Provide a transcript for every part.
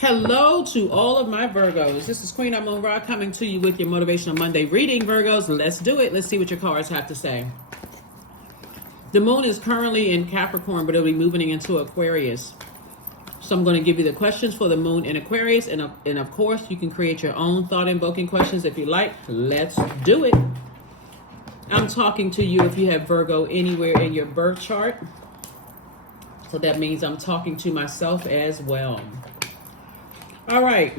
Hello to all of my Virgos. This is Queen Amun Ra coming to you with your Motivational Monday reading, Virgos. Let's do it. Let's see what your cards have to say. The moon is currently in Capricorn, but it'll be moving into Aquarius. So I'm going to give you the questions for the moon in Aquarius. And of course, you can create your own thought-invoking questions if you like. Let's do it. I'm talking to you if you have Virgo anywhere in your birth chart. So that means I'm talking to myself as well. All right,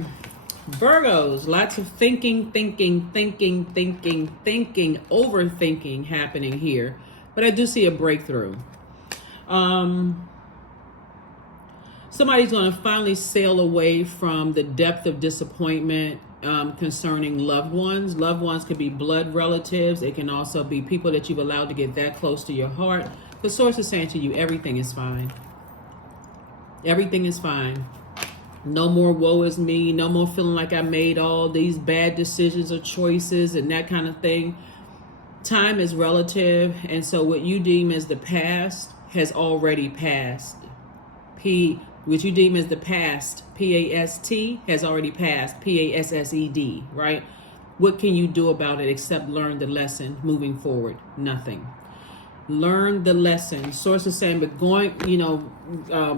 Virgos, lots of thinking, overthinking happening here. But I do see a breakthrough. Somebody's going to finally sail away from the depth of disappointment concerning loved ones. Loved ones could be blood relatives. It can also be people that you've allowed to get that close to your heart. The source is saying to you, everything is fine. Everything is fine. No more woe is me. No more feeling like I made all these bad decisions or choices and that kind of thing. Time is relative. And so what you deem as the past has already passed. What you deem as the past, P-A-S-T, has already passed, P-A-S-S-E-D, right? What can you do about it except learn the lesson moving forward? Nothing. Learn the lesson. Source is saying, but going,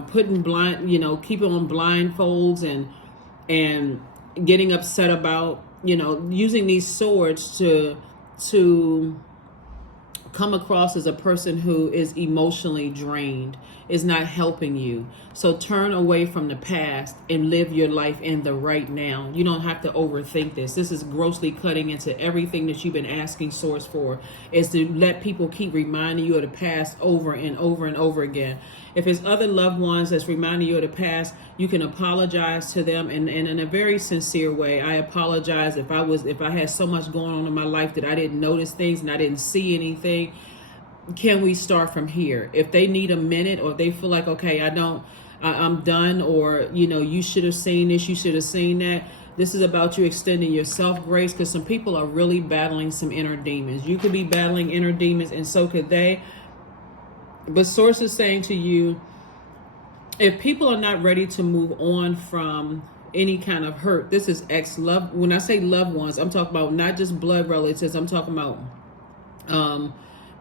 putting blind, keeping on blindfolds and getting upset about, using these swords to come across as a person who is emotionally drained is not helping you. So turn away from the past and live your life in the right now. You don't have to overthink this. This is grossly cutting into everything that you've been asking Source for, is to let people keep reminding you of the past over and over and over again. If it's other loved ones that's reminding you of the past, you can apologize to them and in a very sincere way. I apologize if I had so much going on in my life that I didn't notice things and I didn't see anything. Can we start from here? If they need a minute, or if they feel like, okay, I'm done, or you should have seen this, you should have seen that. This is about you extending yourself grace, because some people are really battling some inner demons. You could be battling inner demons, and so could they. But Source is saying to you, if people are not ready to move on from any kind of hurt, this is ex-love. When I say loved ones, I'm talking about not just blood relatives. I'm talking about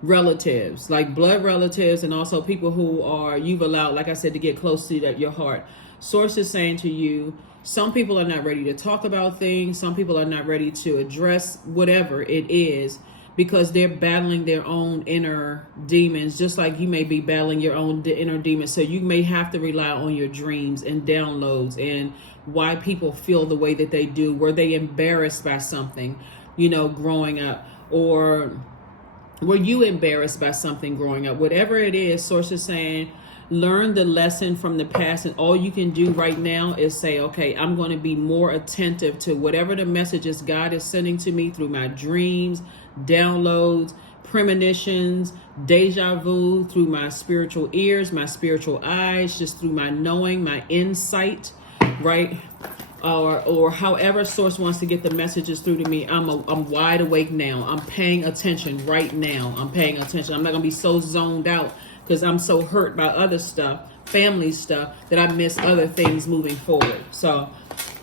relatives, like blood relatives, and also people who you've allowed, like I said, to get close to your heart. Source is saying to you, some people are not ready to talk about things. Some people are not ready to address whatever it is, because they're battling their own inner demons, just like you may be battling your own inner demons. So you may have to rely on your dreams and downloads and why people feel the way that they do. Were they embarrassed by something, growing up? Or were you embarrassed by something growing up? Whatever it is, Source is saying, learn the lesson from the past. And all you can do right now is say, okay, I'm going to be more attentive to whatever the messages God is sending to me through my dreams, downloads, premonitions, deja vu, through my spiritual ears, my spiritual eyes, just through my knowing, my insight, right? Or however Source wants to get the messages through to me. I'm wide awake now. I'm paying attention right now. I'm paying attention. I'm not going to be so zoned out because I'm so hurt by other stuff, family stuff, that I miss other things moving forward. So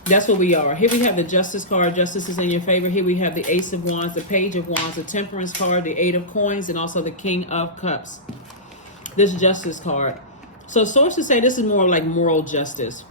that's what we are. Here we have the Justice card. Justice is in your favor. Here we have the Ace of Wands, the Page of Wands, the Temperance card, the Eight of Coins, and also the King of Cups. This Justice card. So sources say this is more like moral justice.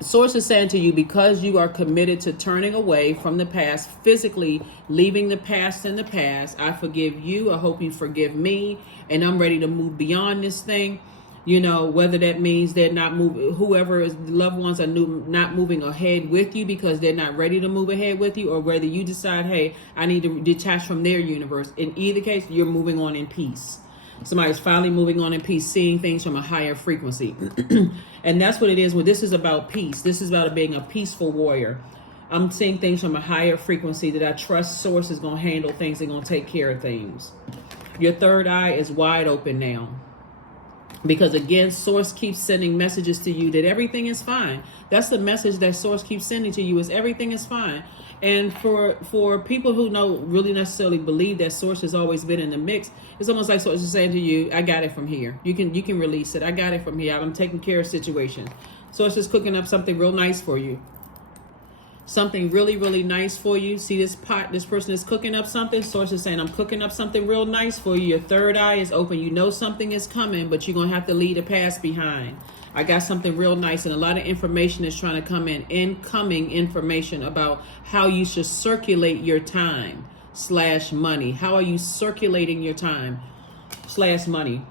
Source is saying to you, because you are committed to turning away from the past, physically leaving the past in the past, I forgive you. I hope you forgive me. And I'm ready to move beyond this thing. Whether that means they're not moving, whoever is loved ones are not moving ahead with you because they're not ready to move ahead with you, or whether you decide, hey, I need to detach from their universe. In either case, you're moving on in peace. Somebody's finally moving on in peace, seeing things from a higher frequency. And that's what it is. Well, this is about peace. This is about being a peaceful warrior. I'm seeing things from a higher frequency that I trust Source is going to handle things and going to take care of things. Your third eye is wide open now. Because again, Source keeps sending messages to you that everything is fine. That's the message that Source keeps sending to you, is everything is fine. And for people who don't really necessarily believe that Source has always been in the mix, it's almost like Source is saying to you, I got it from here. You can release it. I got it from here. I'm taking care of situations. Source is cooking up something real nice for you. Something really, really nice for you. See this pot, this person is cooking up something. Source is saying, I'm cooking up something real nice for you. Your third eye is open. You know something is coming, but you're going to have to leave the past behind. I got something real nice, and a lot of information is trying to come in. Incoming information about how you should circulate your time / money. How are you circulating your time / money?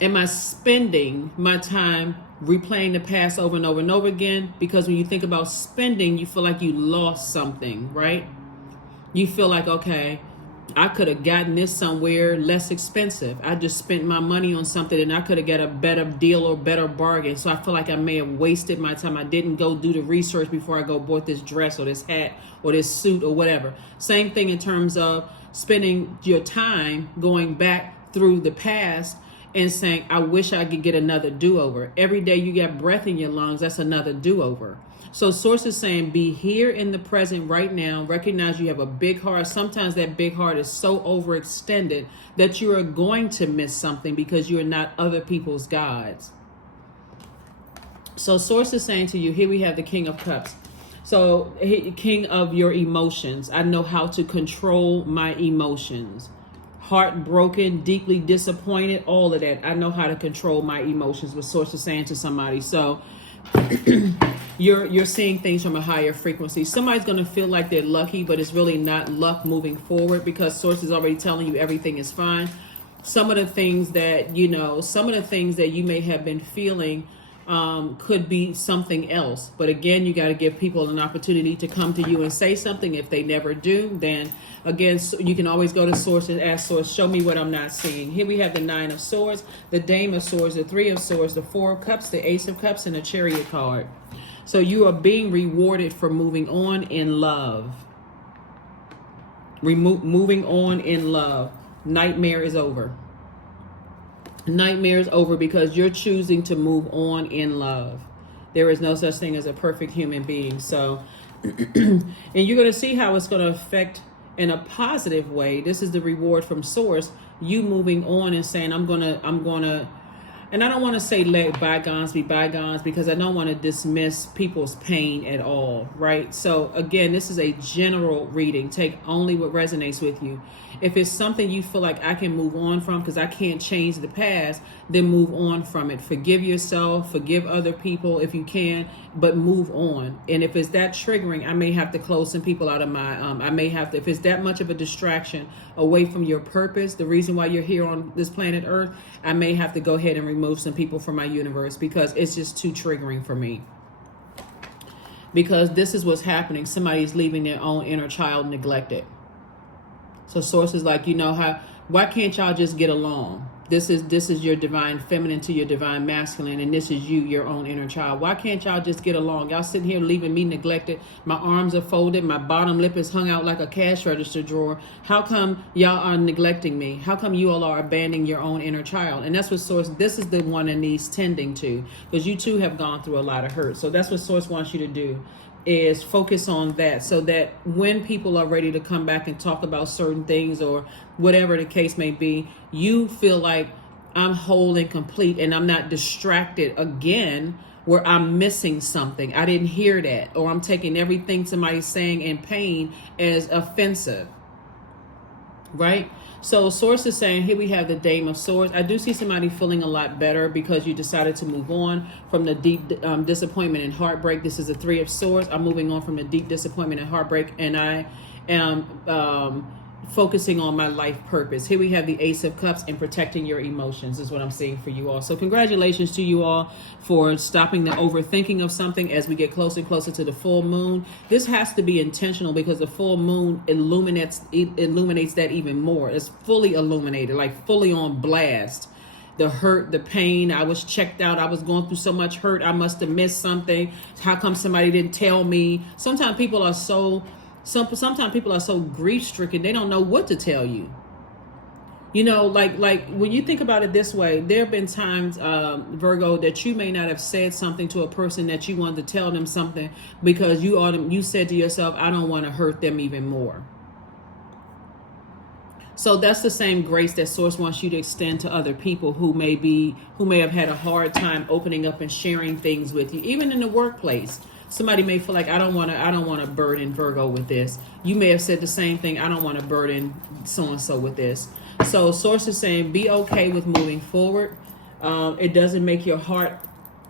Am I spending my time replaying the past over and over and over again? Because when you think about spending, you feel like you lost something, right? You feel like, okay, I could have gotten this somewhere less expensive. I just spent my money on something and I could have got a better deal or better bargain. So I feel like I may have wasted my time. I didn't go do the research before I go bought this dress or this hat or this suit or whatever. Same thing in terms of spending your time going back through the past and saying, I wish I could get another do-over. Every day you got breath in your lungs, that's another do-over. So Source is saying, be here in the present right now. Recognize you have a big heart. Sometimes that big heart is so overextended that you are going to miss something because you are not other people's gods. So Source is saying to you, here we have the King of Cups. So king of your emotions. I know how to control my emotions. Heartbroken, deeply disappointed, all of that. I know how to control my emotions, what Source is saying to somebody. So you're seeing things from a higher frequency. Somebody's going to feel like they're lucky, but it's really not luck moving forward because Source is already telling you everything is fine. Some of the things that you may have been feeling could be something else. But again, you got to give people an opportunity to come to you and say something. If they never do, then again, you can always go to Source and ask Source, show me what I'm not seeing. Here we have the Nine of Swords, the Dame of Swords, the Three of Swords, the Four of Cups, the Ace of Cups, and the Chariot card. So you are being rewarded for moving on in love. Moving on in love. Nightmare is over. Nightmare is over because you're choosing to move on in love. There is no such thing as a perfect human being. So, and you're going to see how it's going to affect in a positive way. This is the reward from Source. You moving on and saying, I'm going to, and I don't want to say let bygones be bygones because I don't want to dismiss people's pain at all, right? So again, this is a general reading. Take only what resonates with you. If it's something you feel like I can move on from because I can't change the past, then move on from it. Forgive yourself, forgive other people if you can, but move on. And if it's that triggering, I may have to close some people out of my, I may have to, if it's that much of a distraction away from your purpose, the reason why you're here on this planet Earth, I may have to go ahead and remove some people from my universe because it's just too triggering for me. Because this is what's happening. Somebody's leaving their own inner child neglected. So Source is like, why can't y'all just get along? This is your divine feminine to your divine masculine, and this is you, your own inner child. Why can't y'all just get along? Y'all sitting here leaving me neglected. My arms are folded. My bottom lip is hung out like a cash register drawer. How come y'all are neglecting me? How come you all are abandoning your own inner child? And that's what Source, this is the one that needs tending to, because you too have gone through a lot of hurt. So that's what Source wants you to do, is focus on that, so that when people are ready to come back and talk about certain things or whatever the case may be, you feel like I'm whole and complete and I'm not distracted again where I'm missing something. I didn't hear that, or I'm taking everything somebody's saying in pain as offensive, right? So Source is saying, here we have the Dame of Swords. I do see somebody feeling a lot better because you decided to move on from the deep disappointment and heartbreak. This is the Three of Swords. I'm moving on from the deep disappointment and heartbreak, and I am focusing on my life purpose. Here we have the Ace of Cups and protecting your emotions is what I'm seeing for you all. So congratulations to you all for stopping the overthinking of something as we get closer and closer to the full moon. This has to be intentional because the full moon illuminates that even more. It's fully illuminated, like fully on blast. The hurt, the pain, I was checked out. I was going through so much hurt. I must have missed something. How come somebody didn't tell me? Sometimes people are so grief-stricken, they don't know what to tell you. Like when you think about it this way, there have been times, Virgo, that you may not have said something to a person that you wanted to tell them something because you said to yourself, I don't want to hurt them even more. So that's the same grace that Source wants you to extend to other people who may have had a hard time opening up and sharing things with you, even in the workplace. Somebody may feel like I don't want to burden Virgo with this. You may have said the same thing. I don't want to burden so and so with this. So Source is saying be okay with moving forward. It doesn't make your heart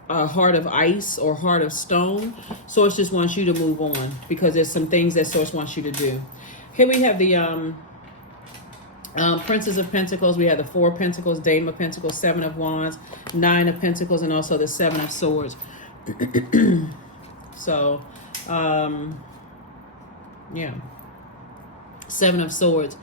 a heart of ice or heart of stone. Source just wants you to move on because there's some things that Source wants you to do. Here we have the Princess of Pentacles. We have the Four of Pentacles, Dame of Pentacles, Seven of Wands, Nine of Pentacles, and also the Seven of Swords. So, yeah. Seven of Swords.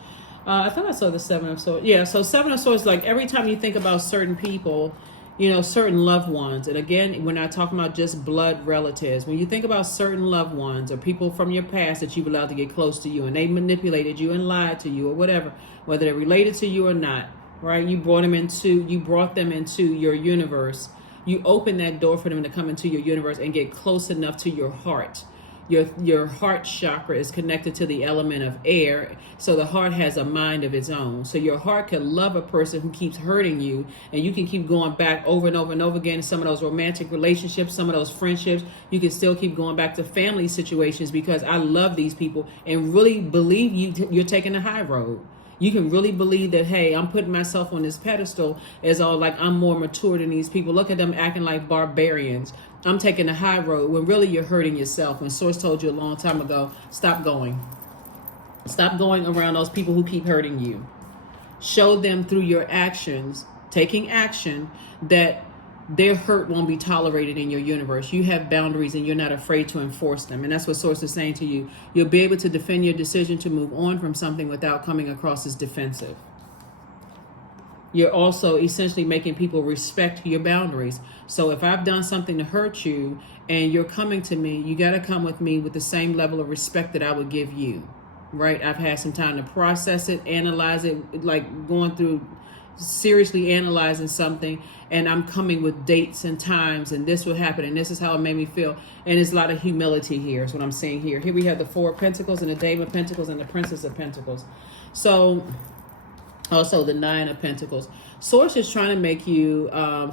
I thought I saw the Seven of Swords. Yeah, so Seven of Swords, like every time you think about certain people, you know, certain loved ones. And again, we're not talking about just blood relatives. When you think about certain loved ones or people from your past that you've allowed to get close to you and they manipulated you and lied to you or whatever, whether they're related to you or not, right? You brought them into your universe. You open that door for them to come into your universe and get close enough to your heart. Your heart chakra is connected to the element of air, so the heart has a mind of its own. So your heart can love a person who keeps hurting you, and you can keep going back over and over and over again. Some of those romantic relationships, some of those friendships, you can still keep going back to family situations because I love these people and really believe you're taking the high road. You can really believe that, hey, I'm putting myself on this pedestal as all like I'm more mature than these people. Look at them acting like barbarians. I'm taking the high road when really you're hurting yourself. When Source told you a long time ago, stop going. Stop going around those people who keep hurting you. Show them through your actions, taking action, that their hurt won't be tolerated in your universe. You have boundaries and you're not afraid to enforce them. And that's what Source is saying to you. You'll be able to defend your decision to move on from something without coming across as defensive. You're also essentially making people respect your boundaries. So if I've done something to hurt you and you're coming to me, you got to come with me with the same level of respect that I would give you, right? I've had some time to process it, analyze it, like going through seriously analyzing something, and I'm coming with dates and times, and this will happen, and this is how it made me feel. And there's a lot of humility here is what I'm saying here. Here we have the Four of Pentacles and the Dame of Pentacles and the Princess of Pentacles. So also the Nine of Pentacles. Source is trying to make you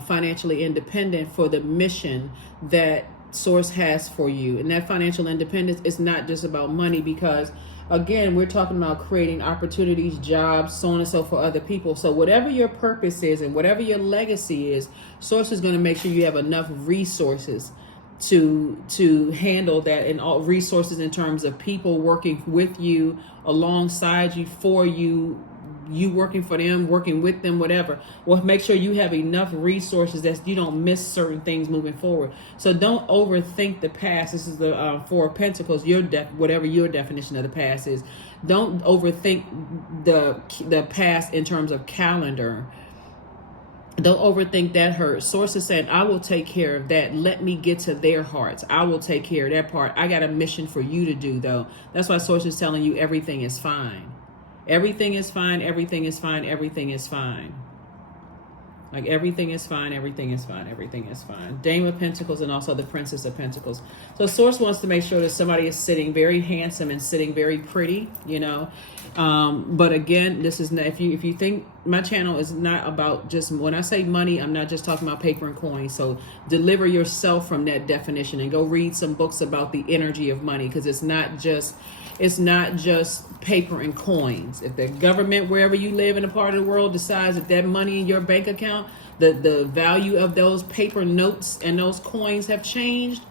financially independent for the mission that Source has for you. And that financial independence is not just about money, because again, we're talking about creating opportunities, jobs, so on and so for other people. So whatever your purpose is and whatever your legacy is, Source is going to make sure you have enough resources to handle that, and all resources in terms of people working with you, alongside you, for you, you working for them, working with them, whatever. Well, make sure you have enough resources that you don't miss certain things moving forward. So don't overthink the past. This is the Four of Pentacles. Whatever your definition of the past is, don't overthink the past in terms of calendar. Don't overthink that hurt. Source is saying, I will take care of that. Let me get to their hearts. I will take care of that part. I got a mission for you to do, though. That's why Source is telling you everything is fine. Everything is fine, everything is fine, everything is fine. Like everything is fine, everything is fine, everything is fine. Dame of Pentacles and also the Princess of Pentacles. So Source wants to make sure that somebody is sitting very handsome and sitting very pretty, you know. But again, this is not, if you think my channel is not about just, when I say money, I'm not just talking about paper and coins. So deliver yourself from that definition and go read some books about the energy of money, because it's not just paper and coins. If the government, wherever you live in a part of the world, decides that that money in your bank account, the value of those paper notes and those coins have changed,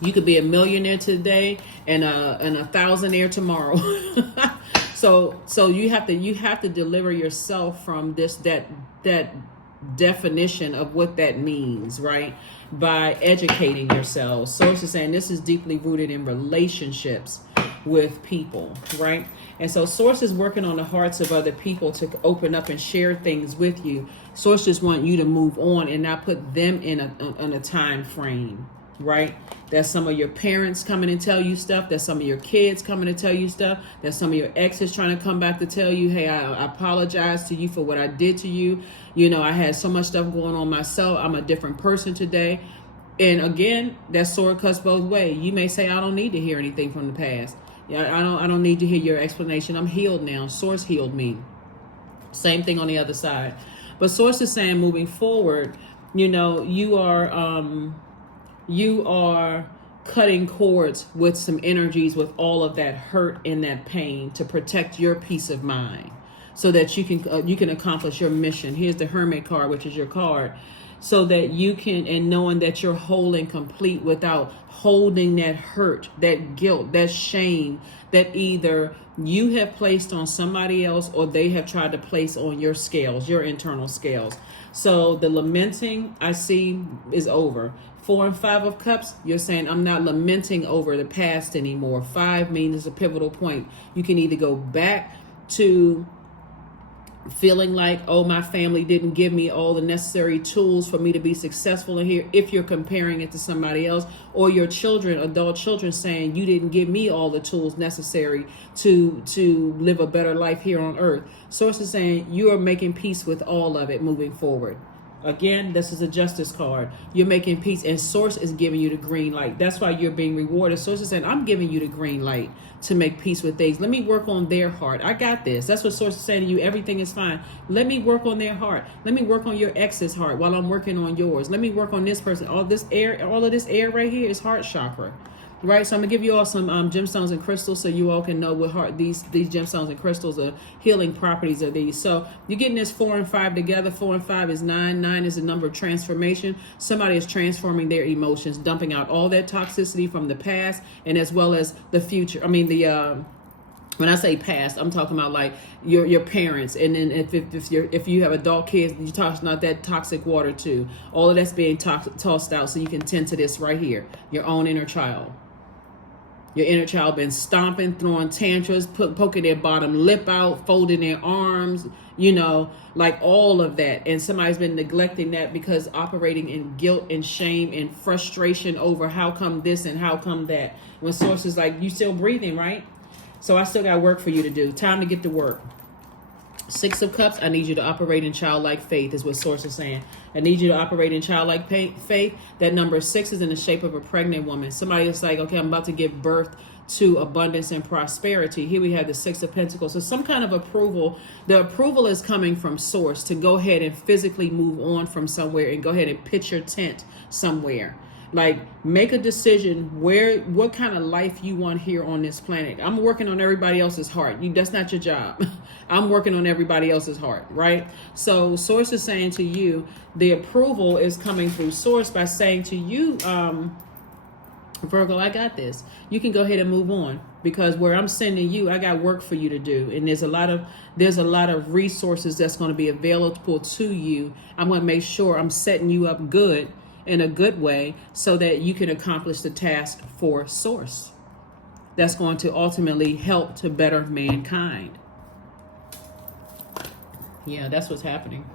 you could be a millionaire today and a thousandaire tomorrow. So you have to deliver yourself from that definition of what that means, right? By educating yourselves. Source is saying this is deeply rooted in relationships with people, right? And so Source is working on the hearts of other people to open up and share things with you. Source just want you to move on and not put them in a time frame, right? That's some of your parents coming and tell you stuff. That's some of your kids coming to tell you stuff. That's some of your exes trying to come back to tell you, hey, I apologize to you for what I did to you. You know, I had so much stuff going on myself. I'm a different person today. And again, that sword cuts both ways. You may say, I don't need to hear anything from the past. Yeah, I don't need to hear your explanation. I'm healed now. Source healed me. Same thing on the other side. But Source is saying moving forward, you know, you are cutting cords with some energies with all of that hurt and that pain to protect your peace of mind so that you can accomplish your mission. Here's the Hermit card, which is your card, so that you can, and knowing that you're whole and complete without holding that hurt, that guilt, that shame that either you have placed on somebody else or they have tried to place on your scales, your internal scales. So the lamenting I see is over. 4 and 5 of Cups, you're saying, I'm not lamenting over the past anymore. 5 means it's a pivotal point. You can either go back to feeling like, oh, my family didn't give me all the necessary tools for me to be successful in here, if you're comparing it to somebody else, or your children, adult children, saying you didn't give me all the tools necessary to live a better life here on earth. Source is saying you are making peace with all of it moving forward. Again, this is a Justice card. You're making peace, and Source is giving you the green light. That's why you're being rewarded. Source is saying, I'm giving you the green light to make peace with things. Let me work on their heart. I got this. That's what Source is saying to you. Everything is fine. Let me work on their heart. Let me work on your ex's heart while I'm working on yours. Let me work on this person. All of this air right here is heart chakra. Right, so I'm gonna give you all some gemstones and crystals so you all can know what these gemstones and crystals are healing properties of these. So you're getting this 4 and 5 together. 4 and 5 is 9. 9 is the number of transformation. Somebody is transforming their emotions, dumping out all that toxicity from the past and as well as the future. I mean, when I say past, I'm talking about like your parents, and then if you have adult kids, you're tossing out that toxic water too. All of that's being tossed out so you can tend to this right here, your own inner child. Your inner child been stomping, throwing tantrums, poking their bottom lip out, folding their arms, you know, like all of that. And somebody's been neglecting that because operating in guilt and shame and frustration over how come this and how come that. When Source is like, you still breathing, right? So I still got work for you to do. Time to get to work. 6 of Cups, I need you to operate in childlike faith is what Source is saying. I need you to operate in childlike faith. That number 6 is in the shape of a pregnant woman. Somebody is like, okay, I'm about to give birth to abundance and prosperity. Here we have the 6 of Pentacles. So some kind of approval. The approval is coming from Source to go ahead and physically move on from somewhere and go ahead and pitch your tent somewhere. Like, make a decision what kind of life you want here on this planet. I'm working on everybody else's heart. That's not your job. I'm working on everybody else's heart, right? So Source is saying to you, the approval is coming through Source by saying to you, Virgo, I got this. You can go ahead and move on, because where I'm sending you, I got work for you to do. And there's a lot of resources that's going to be available to you. I'm going to make sure I'm setting you up good, in a good way, so that you can accomplish the task for Source. That's going to ultimately help to better mankind. Yeah, that's what's happening.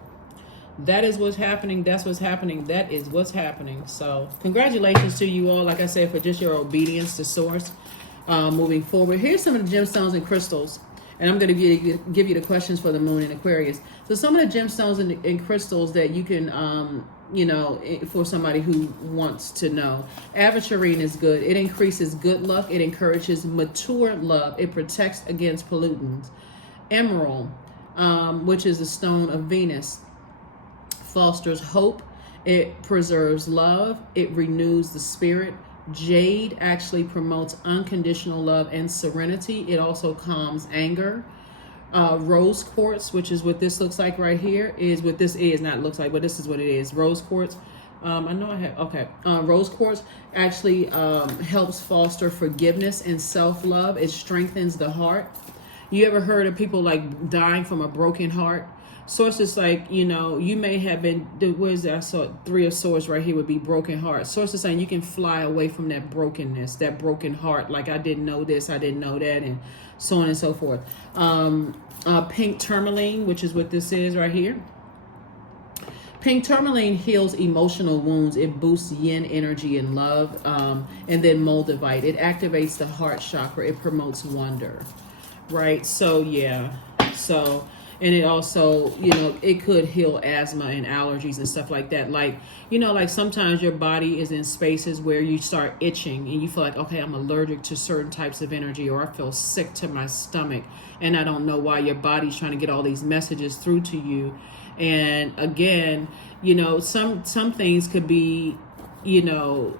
That is what's happening. That's what's happening. That is what's happening. So congratulations to you all, like I said, for just your obedience to Source moving forward. Here's some of the gemstones and crystals. And I'm going to give you the questions for the moon in Aquarius. So some of the gemstones and crystals that you can, for somebody who wants to know. Aventurine is good. It increases good luck. It encourages mature love. It protects against pollutants. Emerald, which is the stone of Venus, fosters hope. It preserves love. It renews the spirit. Jade actually promotes unconditional love and serenity. It also calms anger. Rose quartz, which is what this looks like right here, is what this is, not looks like, but this is what it is. Rose quartz. Rose quartz actually helps foster forgiveness and self-love. It strengthens the heart. You ever heard of people like dying from a broken heart? Source is like, you may have been, where's that? I saw 3 of Swords right here would be broken heart. Source is saying you can fly away from that brokenness, that broken heart. Like, I didn't know this, I didn't know that, and so on and so forth. Pink tourmaline, which is what this is right here. Pink tourmaline heals emotional wounds. It boosts yin energy and love. And then moldavite, it activates the heart chakra. It promotes wonder. Right? So, yeah. So, And it also, you know, it could heal asthma and allergies and stuff like that. Like, you know, like sometimes your body is in spaces where you start itching and you feel like, okay, I'm allergic to certain types of energy, or I feel sick to my stomach and I don't know why. Your body's trying to get all these messages through to you. And again, you know, some things could be, you know,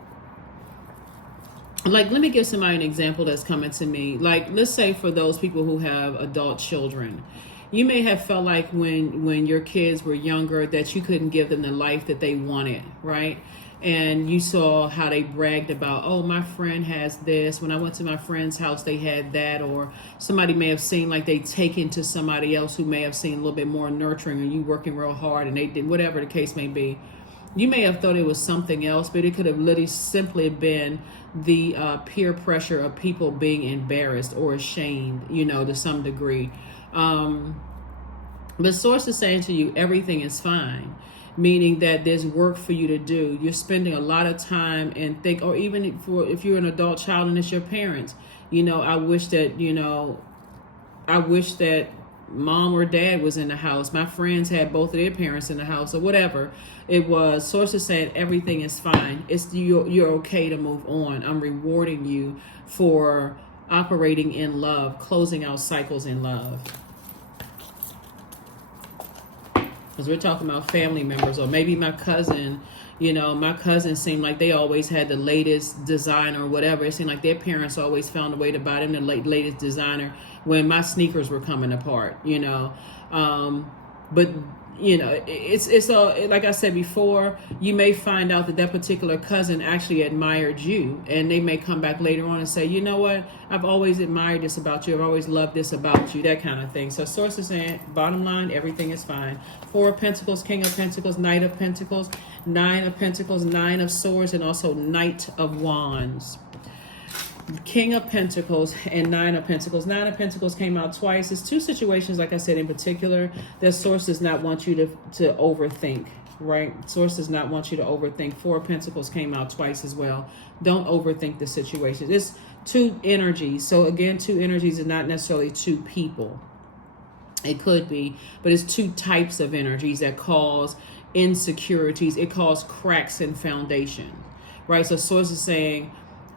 like, let me give somebody an example that's coming to me. Like, let's say for those people who have adult children, you may have felt like when your kids were younger that you couldn't give them the life that they wanted, right? And you saw how they bragged about, oh, my friend has this. When I went to my friend's house, they had that. Or somebody may have seen like they taken to somebody else who may have seen a little bit more nurturing, or you working real hard and they did, whatever the case may be. You may have thought it was something else, but it could have literally simply been the peer pressure of people being embarrassed or ashamed, you know, to some degree. But source is saying to you, everything is fine, meaning that there's work for you to do. You're spending a lot of time and think, or even if you're an adult child and it's your parents, you know, I wish that mom or dad was in the house. My friends had both of their parents in the house, or whatever it was. Source is saying everything is fine. It's you're okay to move on. I'm rewarding you for operating in love, closing out cycles in love. Because we're talking about family members, or maybe my cousin, you know, my cousins seemed like they always had the latest designer or whatever. It seemed like their parents always found a way to buy them the latest designer when my sneakers were coming apart, you know. But, you know, it's all, like I said before, you may find out that particular cousin actually admired you, and they may come back later on and say, you know what, I've always admired this about you, I've always loved this about you, that kind of thing. So source is saying, bottom line, everything is fine. 4 of Pentacles, King of Pentacles, Knight of Pentacles, 9 of Pentacles, 9 of Swords, and also Knight of Wands. King of Pentacles and 9 of Pentacles. 9 of Pentacles came out twice. It's 2 situations, like I said, in particular, that source does not want you to overthink, right? Source does not want you to overthink. 4 of Pentacles came out twice as well. Don't overthink the situation. It's 2 energies. So again, 2 energies is not necessarily 2 people. It could be, but it's 2 types of energies that cause insecurities. It causes cracks in foundation, right? So source is saying,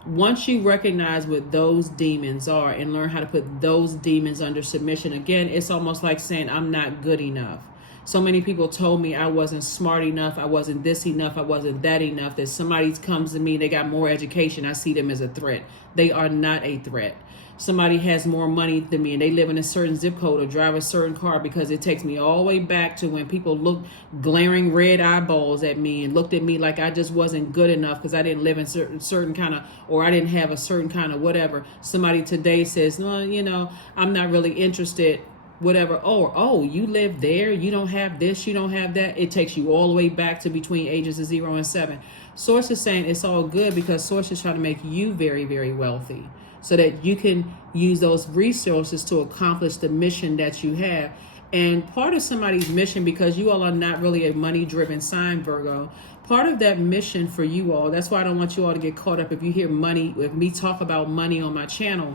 once you recognize what those demons are and learn how to put those demons under submission, again, it's almost like saying, I'm not good enough. So many people told me I wasn't smart enough, I wasn't this enough, I wasn't that enough, that somebody comes to me, they got more education, I see them as a threat. They are not a threat. Somebody has more money than me and they live in a certain zip code or drive a certain car, because it takes me all the way back to when people looked glaring red eyeballs at me and looked at me like I just wasn't good enough because I didn't live in certain kind of, or I didn't have a certain kind of whatever. Somebody today says, no, you know, I'm not really interested, whatever. Oh, you live there, you don't have this, you don't have that. It takes you all the way back to between ages of 0 and 7. Source is saying it's all good because source is trying to make you very, very wealthy, so that you can use those resources to accomplish the mission that you have. And part of somebody's mission, because you all are not really a money-driven sign, Virgo, part of that mission for you all, that's why I don't want you all to get caught up if you hear money, if me talk about money on my channel.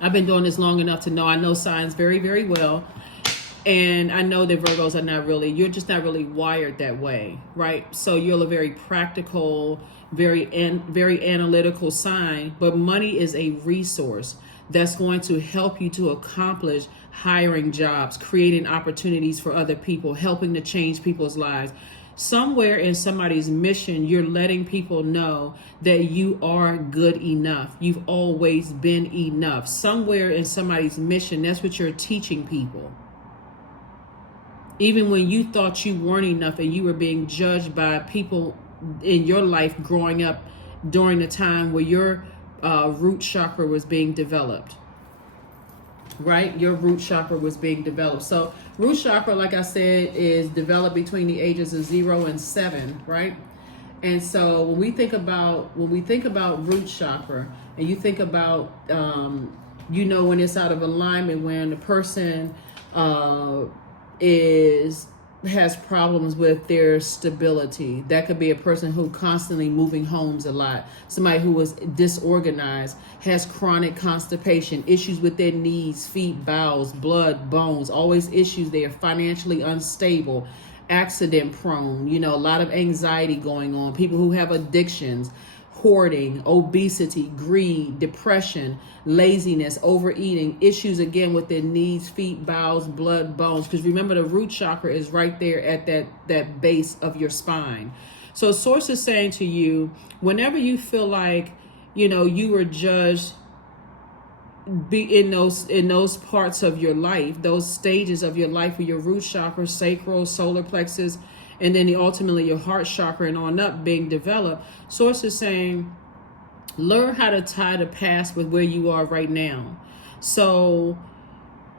I've been doing this long enough to know I know signs very, very well. And I know that Virgos are not really, you're just not really wired that way, right? So you're a very practical, very analytical sign, but money is a resource that's going to help you to accomplish hiring jobs, creating opportunities for other people, helping to change people's lives. Somewhere in somebody's mission, you're letting people know that you are good enough. You've always been enough. Somewhere in somebody's mission, that's what you're teaching people. Even when you thought you weren't enough and you were being judged by people in your life growing up during the time where your root chakra was being developed, right? Your root chakra was being developed. So root chakra, like I said, is developed between the ages of 0 and 7, right? And so when we think about root chakra, and you think about, you know, when it's out of alignment, when the person is has problems with their stability. That could be a person who constantly moving homes a lot. Somebody who is disorganized, has chronic constipation, issues with their knees, feet, bowels, blood, bones, always issues there, financially unstable, accident prone, you know, a lot of anxiety going on, people who have addictions, hoarding, obesity, greed, depression, laziness, overeating, issues again with their knees, feet, bowels, blood, bones. Because remember, the root chakra is right there at that base of your spine. So source is saying to you, whenever you feel like, you know, you were judged, be in those parts of your life, those stages of your life where your root chakra, sacral, solar plexus, and then ultimately your heart chakra and on up being developed, source is saying, learn how to tie the past with where you are right now. So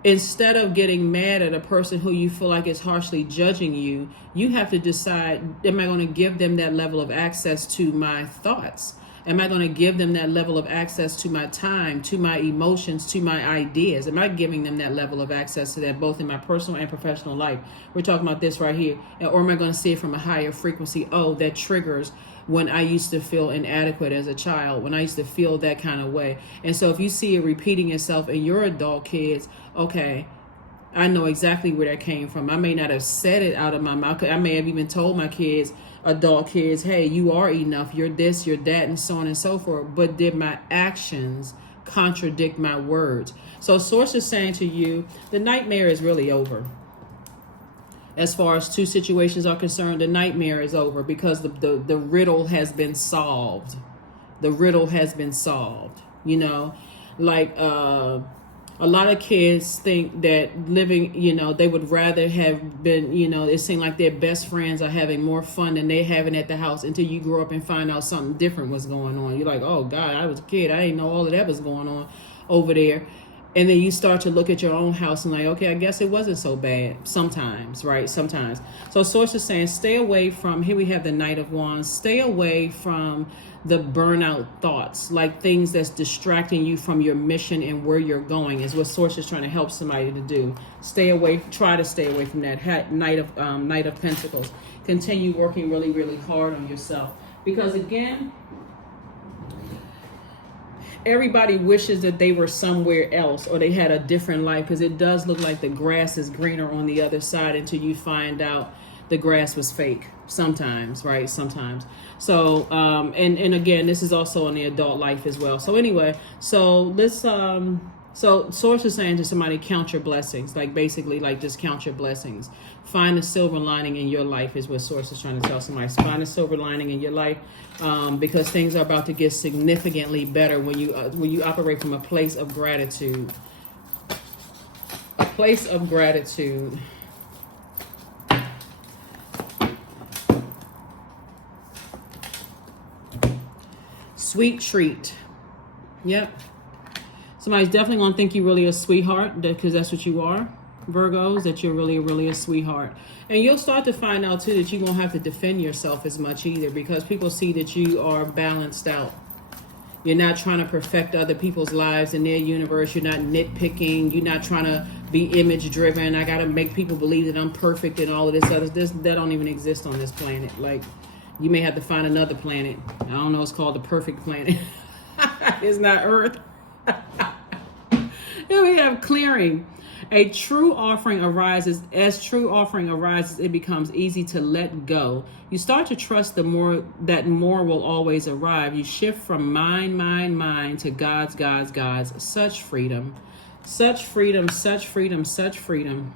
instead of getting mad at a person who you feel like is harshly judging you, you have to decide, am I going to give them that level of access to my thoughts? Am I going to give them that level of access to my time, to my emotions, to my ideas? Am I giving them that level of access to that both in my personal and professional life? We're talking about this right here. Or am I going to see it from a higher frequency? Oh, that triggers when I used to feel inadequate as a child, when I used to feel that kind of way. And so if you see it repeating itself in your adult kids, okay, I know exactly where that came from. I may not have said it out of my mouth. I may have even told my kids, adult kids, hey, you are enough, you're this, you're that, and so on and so forth. But did my actions contradict my words? So source is saying to you, the nightmare is really over. As far as two situations are concerned, the nightmare is over because the riddle has been solved. The riddle has been solved. You know, like a lot of kids think that living, you know, they would rather have been, you know, it seems like their best friends are having more fun than they're having at the house until you grow up and find out something different was going on. You're like, oh God, I was a kid. I didn't know all of that was going on over there. And then you start to look at your own house and like, okay, I guess it wasn't so bad sometimes, right? Sometimes. So source is saying, stay away from, here we have the Knight of Wands, stay away from the burnout thoughts, like things that's distracting you from your mission and where you're going is what source is trying to help somebody to do. Stay away, try to stay away from that. Knight of Pentacles. Continue working really, really hard on yourself. Because again, everybody wishes that they were somewhere else or they had a different life, because it does look like the grass is greener on the other side until you find out the grass was fake sometimes, right? Sometimes. So, and again, this is also in the adult life as well. So anyway, so let's, so source is saying to somebody, count your blessings, like basically like just count your blessings. Find a silver lining in your life is what source is trying to tell somebody. Find a silver lining in your life, because things are about to get significantly better when you operate from a place of gratitude. A place of gratitude. Sweet treat. Yep. Somebody's definitely going to think you really a sweetheart, because that's what you are, Virgos, that you're really, really a sweetheart. And you'll start to find out, too, that you won't have to defend yourself as much either, because people see that you are balanced out. You're not trying to perfect other people's lives in their universe. You're not nitpicking. You're not trying to be image-driven. I got to make people believe that I'm perfect and all of this other. That don't even exist on this planet. Like, you may have to find another planet. I don't know. It's called the perfect planet. It's not Earth. Here we have clearing. A true offering arises. As true offering arises, it becomes easy to let go. You start to trust that more will always arrive. You shift from mine to God's. Such freedom. Such freedom, such freedom, such freedom.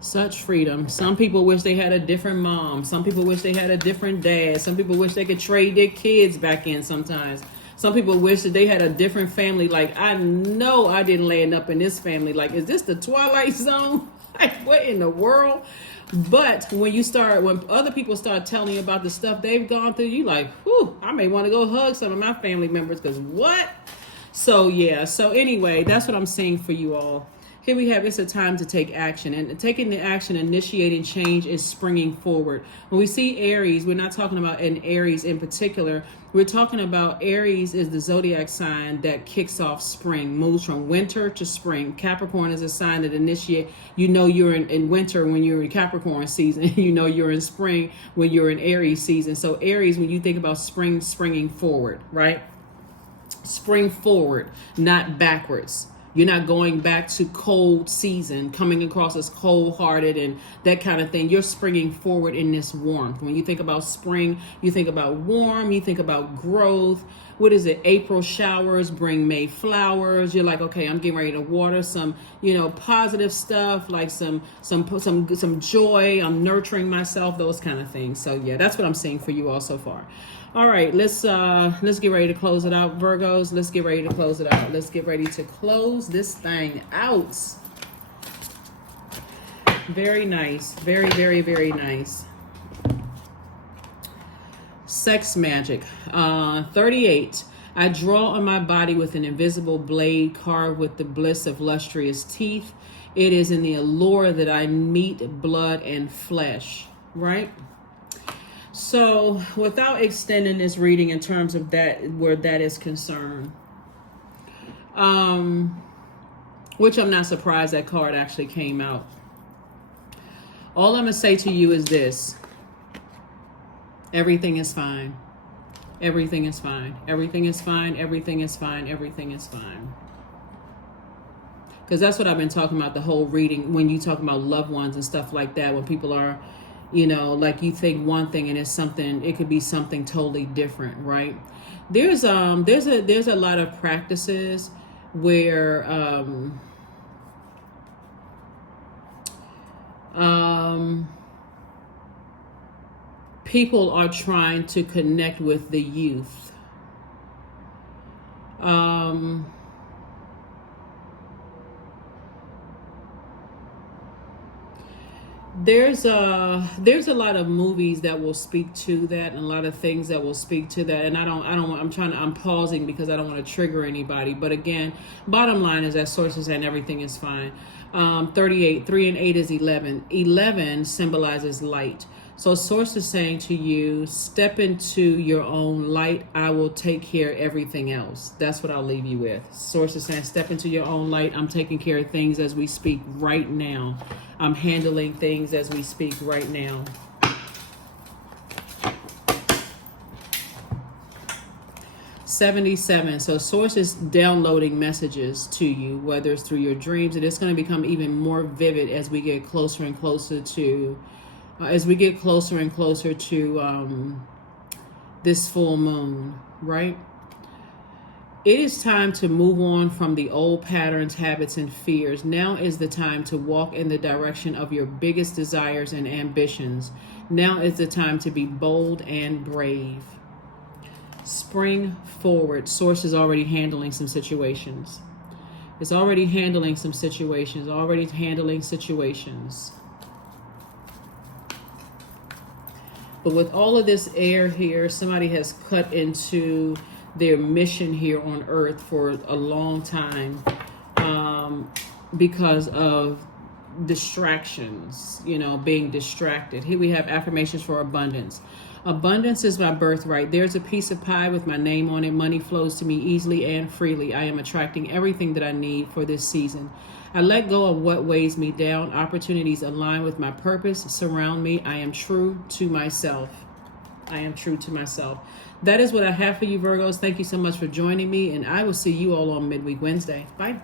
Such freedom. Some people wish they had a different mom. Some people wish they had a different dad. Some people wish they could trade their kids back in sometimes. Some people wish that they had a different family. Like, I know I didn't land up in this family. Like, is this the Twilight Zone? Like, what in the world? But when other people start telling you about the stuff they've gone through, you like, whew, I may want to go hug some of my family members, because what? So, yeah. So, anyway, that's what I'm saying for you all. Here we have, it's a time to take action. And taking the action, initiating change is springing forward. When we see Aries, we're not talking about an Aries in particular. We're talking about Aries is the zodiac sign that kicks off spring, moves from winter to spring. Capricorn is a sign that initiate. You know you're in winter when you're in Capricorn season. You know you're in spring when you're in Aries season. So Aries, when you think about spring, springing forward, right? Spring forward, not backwards. You're not going back to cold season, coming across as cold-hearted and that kind of thing. You're springing forward in this warmth. When you think about spring, you think about warm, you think about growth. What is it? April showers bring May flowers. You're like, okay, I'm getting ready to water some, positive stuff, like some joy. I'm nurturing myself, those kind of things. So yeah, that's what I'm seeing for you all so far. All right, let's get ready to close it out, Virgos. Let's get ready to close it out. Let's get ready to close this thing out. Very nice. Very, very, very nice. Sex magic. 38. I draw on my body with an invisible blade carved with the bliss of lustrous teeth. It is in the allure that I meet blood and flesh, right? So without extending this reading in terms of that, where that is concerned, which I'm not surprised that card actually came out. All I'm going to say to you is this. Everything is fine. Everything is fine. Everything is fine. Everything is fine. Everything is fine. Because that's what I've been talking about the whole reading, when you talk about loved ones and stuff like that, when people are, like you think one thing and it's something, it could be something totally different, right? There's a lot of practices where people are trying to connect with the youth. There's a lot of movies that will speak to that, and a lot of things that will speak to that. And I'm pausing because I don't want to trigger anybody. But again, bottom line is that sources and everything is fine. 38, 3 and 8 is 11. 11 symbolizes light. So source is saying to you, step into your own light. I will take care of everything else. That's what I'll leave you with. Source is saying, step into your own light. I'm taking care of things as we speak right now. I'm handling things as we speak right now. $77. So source is downloading messages to you, whether it's through your dreams, and it's going to become even more vivid as we get closer and closer to this full moon, right? It is time to move on from the old patterns, habits, and fears. Now is the time to walk in the direction of your biggest desires and ambitions. Now is the time to be bold and brave. Spring forward. Source is already handling some situations. It's already handling some situations. Already handling situations. But with all of this air here, somebody has cut into their mission here on earth for a long time because of distractions, being distracted. Here we have affirmations for abundance. Abundance is my birthright. There's a piece of pie with my name on it. Money flows to me easily and freely. I am attracting everything that I need for this season. I let go of what weighs me down. Opportunities align with my purpose. Surround me. I am true to myself. I am true to myself. That is what I have for you, Virgos. Thank you so much for joining me, and I will see you all on Midweek Wednesday. Bye.